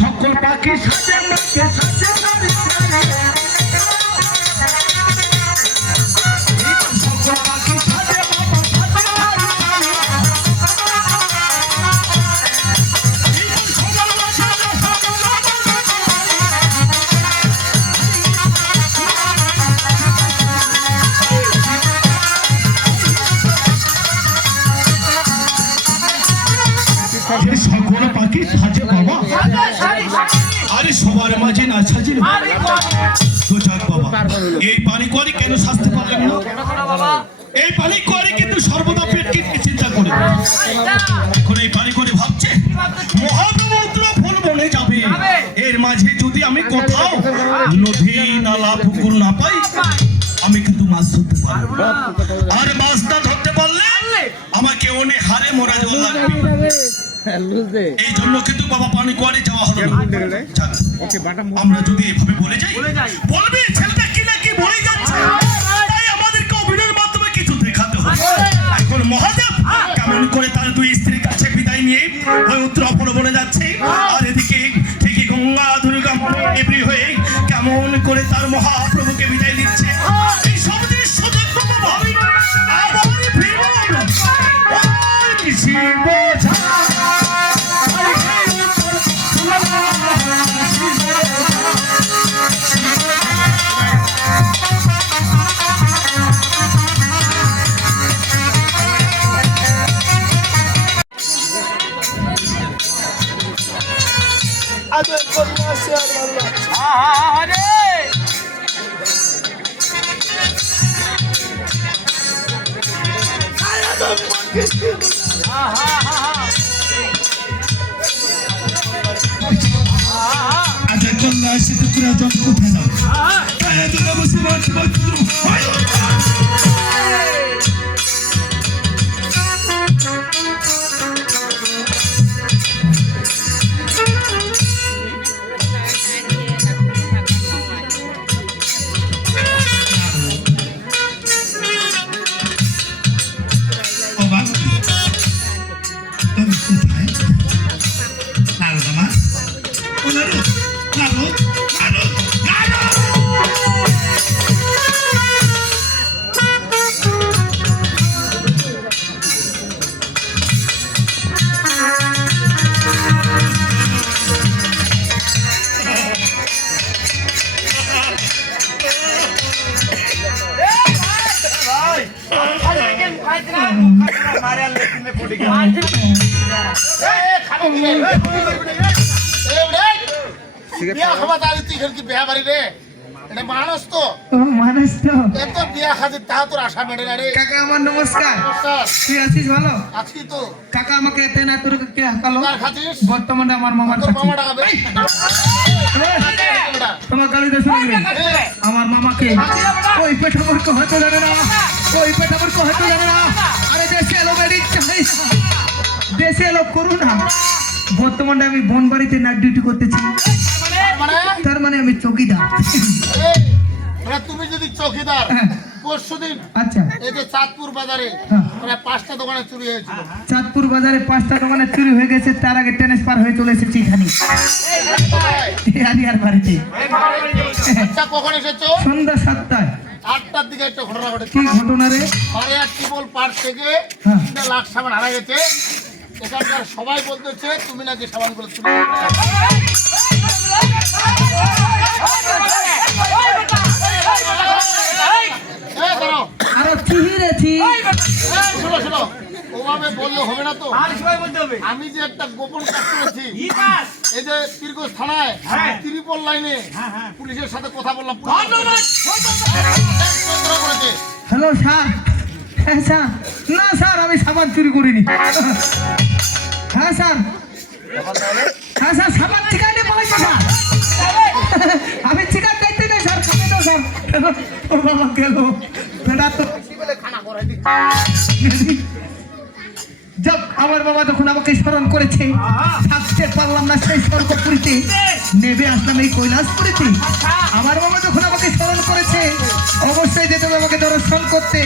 সকল পাখি সকল পাখি সাজে বাবা। আরে সবার মাঝে না সাজে তো যাক বাবা, এই পানি করে কেন সাজতে পারলেন না? এই পানি করে কিন্তু সর্বদা পেট কেটে চিন্তা করে এখন এই পানি করে ভাবছে মহাসমুদ্র ফুল বনে যাবে, এর মাঝে যদি আমি কোথাও নদী নালা পুকুর না পাই আমি কিন্তু মাছ ধরতে পারবো। আর মাছ না ধরতে পারলে আমাকে অনেক হারে মরা যাওয়া লাগবে। এই জন্য কিন্তু বাবা পানি কোয়ারে যাওয়া হলো না। আমরা যদি এভাবে বলে যাই বলবে ছেলেটা কি না কি বলে যাচ্ছে, তাই আমাদেরকে অভিনয়ের মাধ্যমে কিছু দেখাতে হবে। এখন মহাদেব কেমন করে তার দুই স্ত্রীর কাছে বিদায় নিয়ে ওই উত্তরাপণ বনে যাচ্ছে, আর এদিকে ঠিকই গঙ্গা দুর্গা এপ্রি হয়ে কেমন করে তার মহাপ্রভুকে বিদায় দিচ্ছে। এই সব দৃশ্য দেখবো বাবা, আবার ফিরবো শিব মানুষ তো এত বিয়া খাতির তা তোর আশা মেটে না রে। কাকা আমার নমস্কার। তুই আছিস ভালো? আজকে তো কাকা আমাকে এতে না তোর কে হাকালো? বর্তমানে আমার মামার তোমার গালি দিয়ে শুনবি আমার মামাকে ওই পেটাবর্ক হতে জানে না, ওই পেটাবর্ক হতে জানে না। আরে দেশে এলো বেড়ি চাই, দেশে এলো করুণা। বর্তমানে আমি বনবাড়িতে নাইট ডিউটি করতেছি, তার মানে আমি চৌকিদার। তুমি যদি চৌকিদার পরশুদিন আচ্ছা এই যে চাঁদপুর বাজারে 5টা দোকানে চুরি হয়েছিল। চাঁদপুর বাজারে 5টা দোকানে চুরি হয়ে গেছে, তার আগে ট্রান্সফার হয়ে চলে এসেছি এখানে আলিয়ার বাড়িতে। আচ্ছা কখন এসেছো? সন্ধ্যা 7টায়। 8টার দিকে একটা ঘটনা ঘটেছে। কি ঘটনা রে? পাড়ার টিবল পার্ক থেকে 3 লাখ সাবান হারা গেছে। এখানকার সবাই বলতেছে তুমি নাকি সাবানগুলো চুরি ওভাবে বললে হবে না তো। আমি যে একটা গোপন কাজ করেছি, এই যে পীরগঞ্জ থানায় 3 লাইনে পুলিশের সাথে কথা বললাম। হ্যালো স্যার, হ্যাঁ স্যার, না স্যার আমি সাবান চুরি করিনি। হ্যাঁ স্যার, হ্যাঁ স্যার সাবান চিকাইতে পালাইছে স্যার। আমি চিকার দেখতে যাই স্যার, খাবে তো স্যার। ও বাবা গেল বেটা তো যাক, আমার বাবা যখন আমাকে স্মরণ করেছে, থাকতে পারলাম না সেই স্বর্গপুরীতে, নেবে আসলাম এই কৈলাসপুরীতে। আমার বাবা যখন আমাকে স্মরণ করেছে, অবশ্যই যেতে হবে আমাকে দর্শন করতে।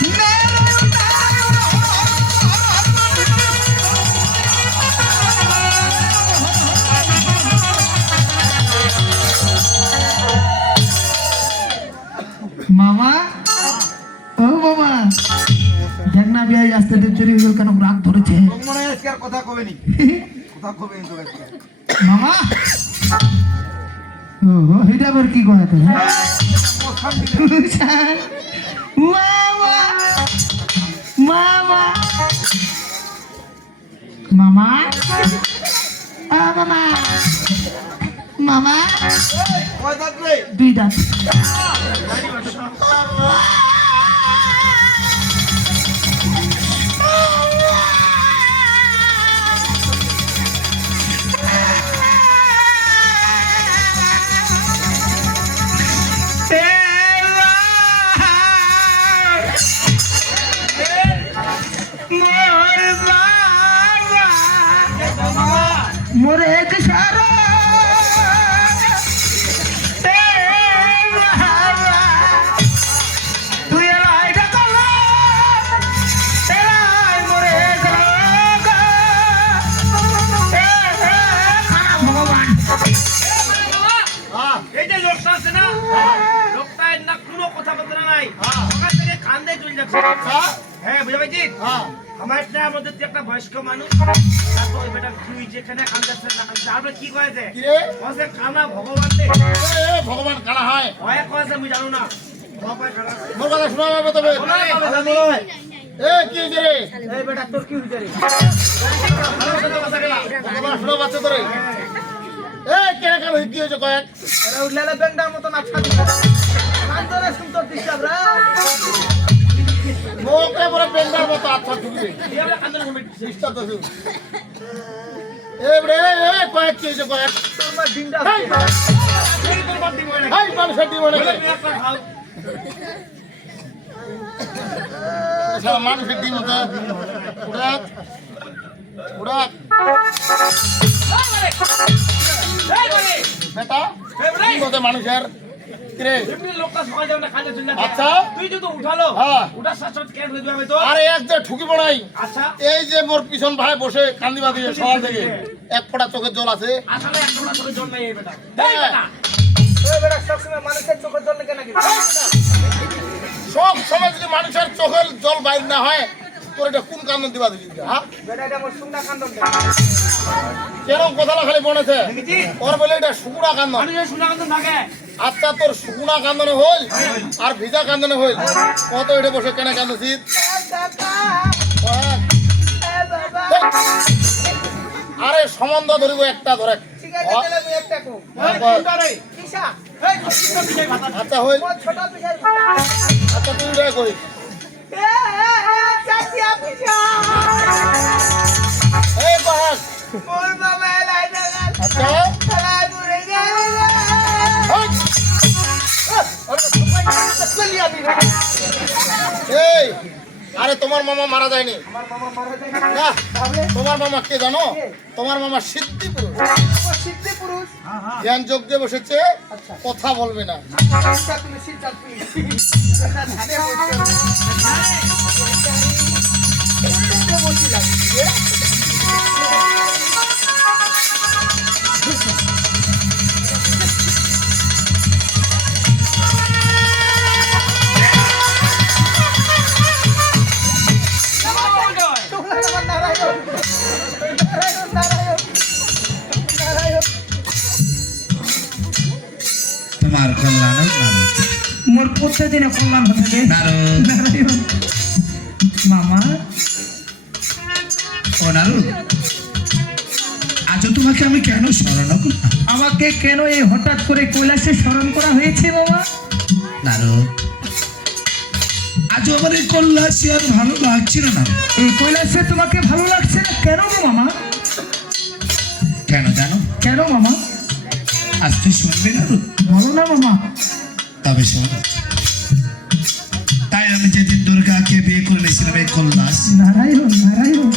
নারায়ণ, নারায়ণ, মামা, ও বাবা, দেখ না বিয়ে আসতে দেরি হয়ে গেল, কেন রাগ ধরেছে? মনে হয় আজকে আর কথা কবেনি, কথা কবেনি তো আজকে। মামা, ও এটা আবার কি কথা? মামা, মামা, মামা, মামা, মামা, কয় থাকবে? 2 দাঁত। मोरे एक सारा तू ये राय का कला तेरा मोरे का खाना भगवान এই যে লোকটা আছে না, লোকটা এর না কোনো কথা বলতে নাই, ওখান থেকে কান্দে চলে যাচ্ছে। হ্যাঁ বুঝা পাইছি। আমার একটা আমাদের যে একটা বয়স্ক মানুষ, তারপর ওই বেটা তুই যেখানে কান্দাচ্ছে না কান্দাচ্ছে, তারপরে কি কয়েছে কি রে? কয়েছে কানা ভগবান দে, ভগবান কানা হয়। কয়ে কয়েছে আমি জানো না, ভগবান কানা মোর কথা শোনা যাবে তবে। শোনা যাবে জানি। এ কি হইছে রে? এই বেটা তোর কি হইছে রে? ভগবান শোনা পাচ্ছে তোরে। এ কেন কেন কি হইছে কয়েক? আরে উঠলে বেন্ডার মতো নাচা দিছে, কান্দরে সুন্দর দিছে রে, মোকে বড় বেন্দার মতো আচ্ছা ঢুকবে। এই বেটা কান্দরে সুন্দর দিছে। চেষ্টা তো শুন। এ রে এ কয়েক কি হইছে কয়েক? তোমার ডিংডা এই এই তোর বাদ দিব না, এই মানুষের দিব নাকি? বলে তুই একটা খাও। আচ্ছা মানুষের দিব তো উড়াত উড়াত এই বলে বেটা কি বলতে মানুষের কিরে? এমনি লোকটা সকাল যাবে না কাজে চলে যাচ্ছে। আচ্ছা। তুই যদি উঠালো, হ্যাঁ। উঠার সাথে সাথে কেন হয়ে যাবে তো? আরে এক যে ঠুকি পড়াই। আচ্ছা, এই যে মোর পিছন ভাই বসে কান্দি বাঁধি সকাল থেকে এক ফোঁটা চোখের জল আছে। আসলে একটা না চোখের জল নাই এই বেটা। হ্যাঁ। এই বেটা। এই বেটা সবসময় মানুষের চোখের জল কেন কি? সব সময় যদি মানুষের চোখের জল বাইর না হয় তোর এটা কোন কান্দন দিবা দিবি? হ্যাঁ বেটা এটা আমার সুন্দর কান্দন দে। কেরম কথাটা খালি বনেছে দেখেছি? ওর বলে এটা শুকুনা কান্দন। মানুষের সুন্দর কান্দন থাকে। আচ্ছা তোর শুকুনা কান্দনে হইল আর ভিজা কান্দনে হইল, কত এটা বসে কেন কান্দছিস? আরে সম্বন্ধ ধরিব একটা ধরে। ঠিক আছে তাহলে আমি একটা কো। হ্যাঁ, এই বল। কোনটা রে? কিসা? এই ছোট পিছাই ভাতা। আচ্ছা হইল, ও ছোট পিছাই ভাতা। আচ্ছা তুই রে কই। চাচিয়া পিছা। এই বাস ওর বাবা এলাই না। আচ্ছা এলাই মরে গেল। হই। চলি আমি রে। এই আরে তোমার মামা মারা যায়নি আমার মামা মারা যায় না? তোমার মামা কে জানো? তোমার মামা সিদ্ধি পুরুষ, ও সিদ্ধি পুরুষ। জ্ঞান যজ্ঞে বসেছে, কথা বলবে না। আচ্ছা তুমি সিদ্ধা পুরুষ। এটা ধানে বসে। এটা বসিলাম রে। তোমার কল্যাণ হোক নারদ। মোর প্রত্যেকদিনে কল্যাণ হতে গে নারদ, নারায়ণ। মামা, ও নারদ, আজ তোমাকে আমি কেন স্মরণ করলাম? আমাকে কেন এই হঠাৎ করে কৈলাসে স্মরণ করা হয়েছে বাবা? নারদ, আজ আমার এই কল্যাণী আর ভালো লাগছে না। এই কৈলাসে তোমাকে ভালো লাগছে না কেন গো মামা? কেন জানো? কেন মামা? আজ তুই শুনবি না? বলো না মামা। তবে শোন, তাই আমি যেদিন দুর্গাকে বিয়ে করে নিয়েছিলাম এই কল্যাণ নারায়ণ নারায়ণ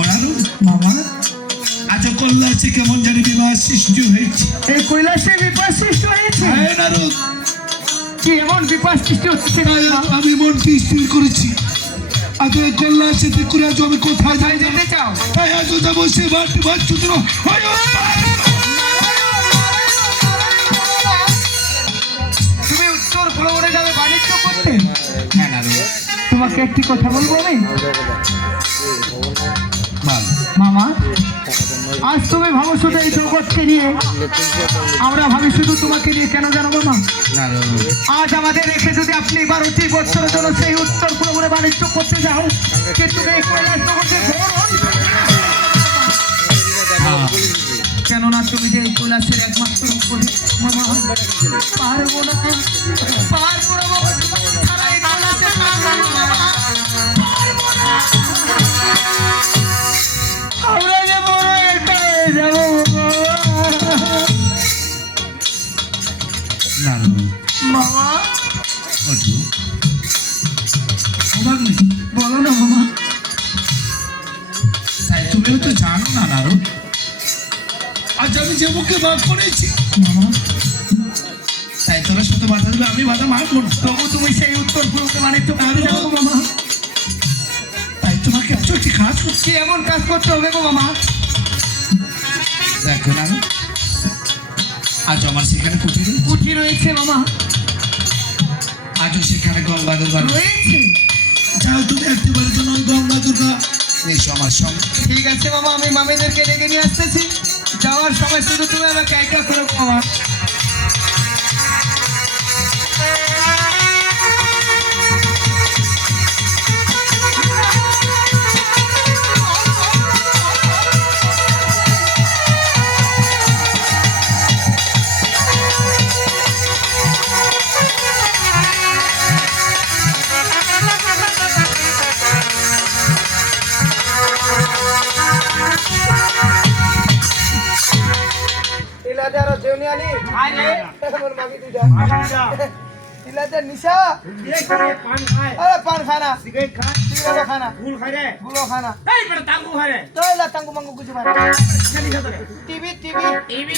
ওনারও মামা, আজ কল্যাণে কেমন জানি বিবাহ সৃষ্টি হয়েছে। এই কৈলাসে বিপাস সৃষ্টি হয়েছে। হ্যাঁ নারদ, কি এমন বিপাস সৃষ্টি হচ্ছে গো তাই মামা? আমি মনকে স্থির করেছি আজ এই কল্যাণ সাথে করে আজ আমি কোথায় যাই জানি। যেতে চাও? তাই আজ যাবো সে বাড়তে বাচ্চু তো তুমি উত্তর ভ্রমণে যাবে বাণিজ্য করতে? হ্যাঁ নারদ, তোমাকে একটি কথা বলবো আমি বল। মামা। আজ তুমি ভাবো শুধু এই জগৎকে নিয়ে, আমরা ভাবি শুধু তোমাকে নিয়ে। কেন জানো মামা? নারদ, আজ আমাদের রেখে যদি আপনি 12টি বছরের জন্য সেই উত্তর ভ্রমণে বাণিজ্য করতে যাও, কিন্তু এই কৈলাস জগতে ধরুন, কেননা তুমি যে এই কৈলাসের একমাত্র উপদেশ মামা, পারবো না পারবো না বাবা, সারা এই কৈলাসে পারবো না মামা, পারবো না। আমরা যে বড় একটা হয়ে যাবো নারদ, মামা। ওঠো। অবাক নেই, বলো না মামা। তাই তুমিও তো জানো না নারদ, আজ আমি যে মুখে বাদ করেছি মামা, তাই তোরা শুধু বাধা দেবে, আমি বাধা মানবো না। তবু তুমি সেই উত্তর পূর্বে বাণিজ্য করতে যাবো মামা। তাই তোমাকে এত একটি কাজ করছি। কি এমন কাজ করতে হবে গো মামা? দেখো না, আজ আমার সেখানে কুটির রয়েছে। কুঠি রয়েছে মামা, আজও সেখানে গঙ্গা দুর্গা রয়েছে। যাও তুমি একটিবারের জন্য ওই গঙ্গা দুর্গা এসো আমার সঙ্গে। ঠিক আছে মামা, আমি মামিদেরকে ডেকে নিয়ে আসতেছি। যাওয়ার সময় শুধু তুমি আমাকে একা করো মামা। ইলাদার জেউনিয়ানি আরে আমার মামি দুইটা আচ্ছা ইলাদার নিশা। এই করে পান খায় আরে পান খানা, সিগারেট খায় সিগারেট খানা, ফুল খায় রে গুলো খানা, এই বেটা টাঙ্গু খায় রে তো ইলা টাঙ্গু মাঙ্গু কিছু মানে। জানি খাতে টিভি টিভি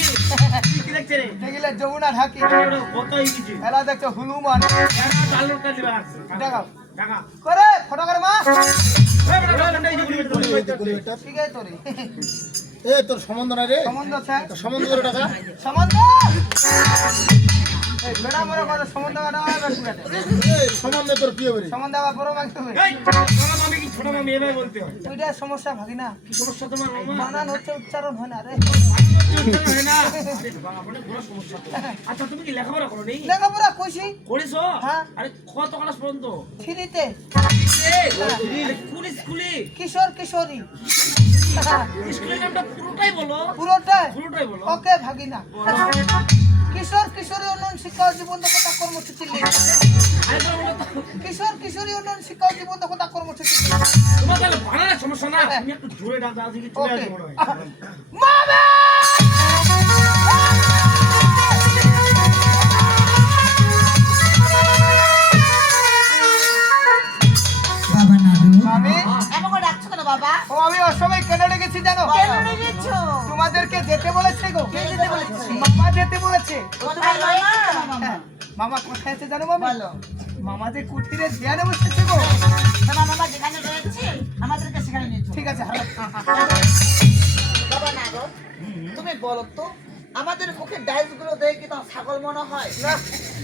কি দেখছে রে দেখিলে যমুনা ঢাকি, কত ইজি এলা দেখছো হনুমান। এরা চালুর কাজ দিবা দেখাও টাকা করে ফটো করে মা। এই বেটা ঘন্টা ইজি করে ঠিক আছে তোরে এ তোর সম্বন্ধ নাই রে, সম্বন্ধ আছে, তোর সম্বন্ধ করে টাকা। সম্বন্ধ এই বেড়া মরে কথা সম্বন্ধ কাটা হয় বেটা, এই সম্বন্ধে তোর কি হবে রে? সম্বন্ধ আবার বড় মাংস হবে। এই ছোট মামি কি ছোট মামি এভাবে বলতে হয় ওইটা সমস্যা ভাগি না, কি সমস্যা তোমার মামা বানান হচ্ছে উচ্চারণ হয় না রে। চলতে হয় না আরে বাবা অনেক বড় সমস্যা তো। আচ্ছা তুমি কি লেখাপড়া করো নি লেখাপড়া কইছি করেছো হ্যাঁ। আরে কত ক্লাস পর্যন্ত ফ্রিতে, আরে কোন স্কুলে কিশোর কিশোরী স্কুলের নামটা পুরোটাই বলো পুরোটাই। পুরোটাই বলো ওকে ভাগিনা, কিশোর কিশোরী উন্নয়ন শিক্ষা ও জীবন দক্ষতা কর্মসূচি লিখ। আরে তোমরা বলো তো কিশোর কিশোরী উন্নয়ন শিক্ষা ও জীবন দক্ষতা কর্মসূচি লিখ। তোমার তাহলে বানানোর সমস্যা না তুমি একটু জোরে ডাক দাও দেখি চলে ওকে আসবে মনে হয় মামা বাবা নাদু মামি, এমন করে ডাকছো কেন বাবা? ও আমি অসময় কেন ডেকেছি জানো? কেন রেখেছো? তোমাদেরকে যেতে বলেছে গো, কে যেতে বলেছে? মামা যেতে বলেছে। কোথায় মামা? হ্যাঁ, মামা কোথায় আছে জানো মামি? বলো। মামা যে কুটিরে ধ্যানে বসেছে গো। তোমার বাবা যেখানে রয়েছে আমাদেরকে সেখানে নিয়ে চলো। ঠিক আছে হাঁটো। বাবা নাদু তুমি বলো তো আমাদের মুখে ডাইস গুলো দেখে কি তোমার ছাগল মনে হয় না?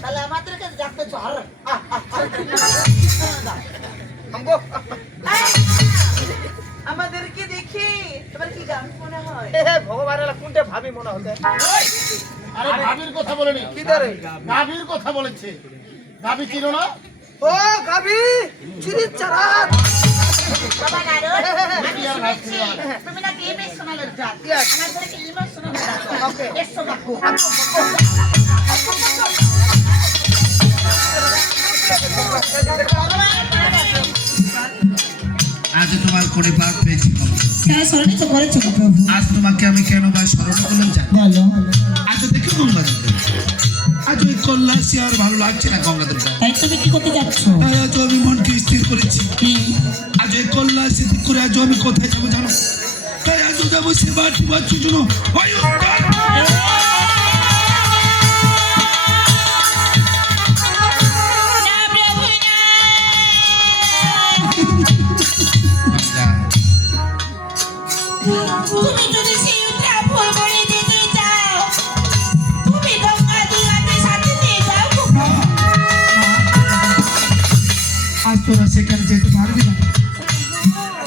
তাহলে আমাদেরকে ডাকতে চো আর আমগো আমাদেরকে দেখি তোমার কি গান মনে হয়? ভগবানের কোনটা ভাবি মনে হতে আরে ভাবির কথা বলেনি, কি ধরে? গাভীর কথা বলেছে। গাভী চিনো না? ও গাবি চিরি চারা। বাবা নাদু আমি শুনেছি তুমি নাকি ইমোশনাল ডাক। Yes. আমাদেরকে ইমোশনাল ডাক। Okay. এসো বাকু। ও করে পার পেয়েছি গঙ্গা। হ্যাঁ স্মরণই তো করেছো গো প্রভু। আজ তোমাকে আমি কেন বা স্মরণ করলাম জানো? বলো আজ দেখো গঙ্গা দুর্গা, আজ ওই কল্যাশী আর ভালো লাগছে না গঙ্গা দুর্গা। তাই তুমি কি করতে যাচ্ছ? তাই আজ আমি মনকে স্থির করেছি, আজ ওই কল্যাশী ঠিক করে আজ আমি কোথায় যাবো জানো? তাই আজও যাবো সেবা টিবার জন্য তুমি যদি সেই উত্তরাফল করে যেতে চাও, তুমি গঙ্গা দুর্গাকে সাথে নিয়ে যাও গো। আজ তোরা সেখানে যেতে পারবি না।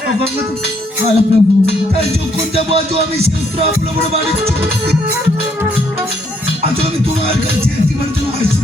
ও গঙ্গা তো বলো প্রভু। তাই যখন যাবো আজও আমি সে উত্তরাফল আমার বাড়ির আজও আমি তোমার কাছে একটিবার জন্য আসছি।